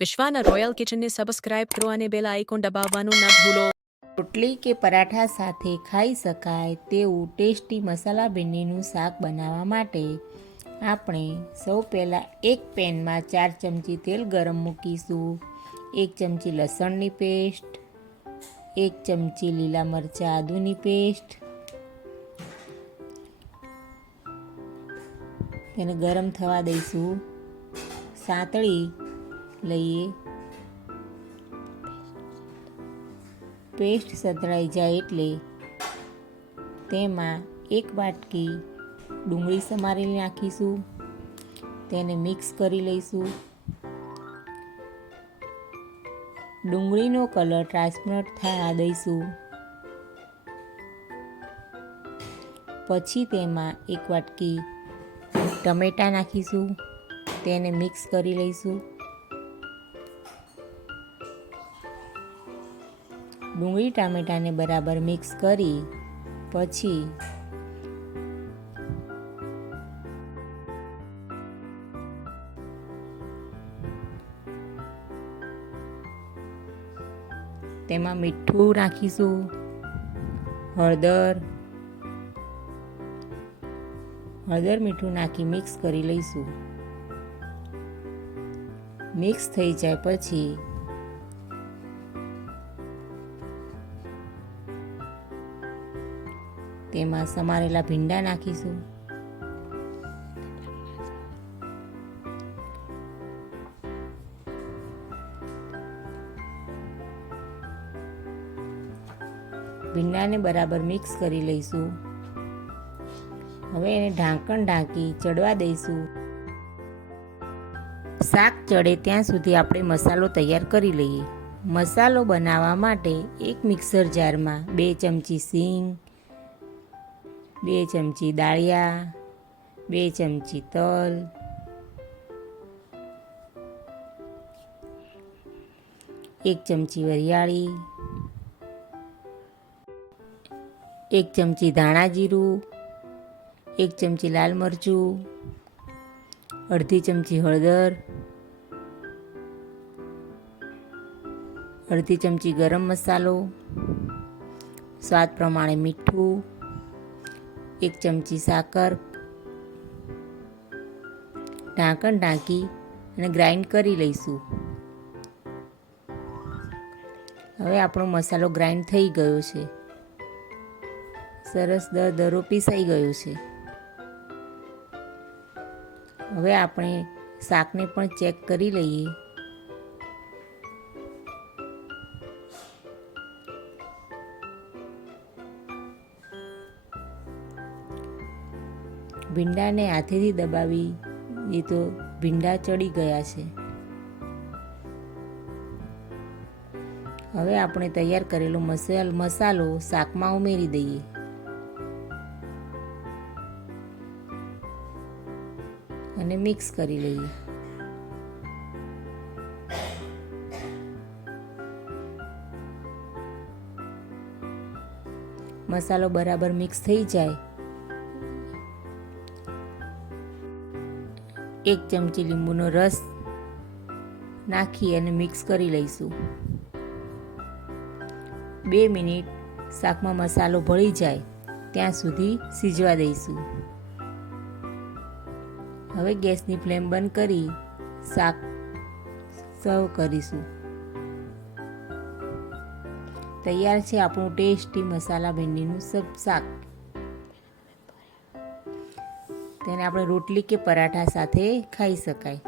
વિશ્વાના royal કિચનને subscribe કરો અને bell icon દબાવવાનું ન ભૂલો. રોટલી કે પરાઠા સાથે ખાઈ શકાય તેવું ટેસ્ટી મસાલા ભીંડીનું શાક બનાવવા માટે આપણે સૌ પહેલાં એક પેનમાં 4 ચમચી તેલ ગરમ મૂકીશું. 1 ચમચી લસણની પેસ્ટ, 1 ચમચી લીલા મરચાં આદુની પેસ્ટ, તેને ગરમ થવા દઈશું. સાંતળી લઈએ. પેસ્ટ સંતળાઈ જાય એટલે તેમાં 1 વાટકી ડુંગળી સમારેલી નાખીશું. તેને મિક્સ કરી લઈશું. ડુંગળીનો કલર ટ્રાન્સપરન્ટ થવા દઈશું. પછી તેમાં 1 વાટકી ટમેટાં નાખીશું. તેને મિક્સ કરી લઈશું. ડુંગળી ટામેટાને બરાબર મિક્સ કરી પછી તેમાં મીઠું નાખીશું, હળદર મીઠું નાખી મિક્સ કરી લઈશું. મિક્સ થઈ જાય પછી તેમાં સમારેલા ભીંડા નાખીશું. ભીંડાને બરાબર મિક્સ કરી લઈશું. હવે એને ઢાંકણ ઢાંકી ચડવા દઈશું. શાક ચડે ત્યાં સુધી આપણે મસાલો તૈયાર કરી લઈએ. મસાલો બનાવવા માટે એક મિક્સર જારમાં 2 ચમચી સીંગ, 2 ચમચી દાળિયા, 2 ચમચી તલ, 1 ચમચી વરિયાળી, 1 ચમચી ધાણા જીરું, 1 ચમચી લાલ મરચું, અડધી ચમચી હળદર, અડધી ચમચી ગરમ મસાલો, સ્વાદ પ્રમાણે મીઠું, 1 ચમચી સાકર. ઢાંકણ ઢાંકી અને ગ્રાઇન્ડ કરી લઈશું. હવે આપણો મસાલો ગ્રાઇન્ડ થઈ ગયો છે. સરસ દરદરો પીસાઈ ગયો છે. હવે આપણે શાકને પણ ચેક કરી લઈએ. ભીંડાને હાથેથી દબાવી એ તો ભીંડા ચડી ગયા છે. હવે આપણે તૈયાર કરેલો મસાલો શાકમાં ઉમેરી દઈએ. અને મિક્સ કરી લઈએ. મસાલો બરાબર મિક્સ થઈ જાય 1 ચમચી લીંબુનો રસ નાખી અને મિક્સ કરી લઈશું. 2 મિનિટ શાકમાં મસાલો ભળી જાય ત્યાં સુધી સીજવા દઈશું. હવે ગેસની ફ્લેમ બંધ કરી શાક સર્વ કરીશું. તૈયાર છે આપણું ટેસ્ટી મસાલા ભીંડીનું શાક. તેને આપણે રોટલી કે પરાઠા સાથે ખાઈ શકાય.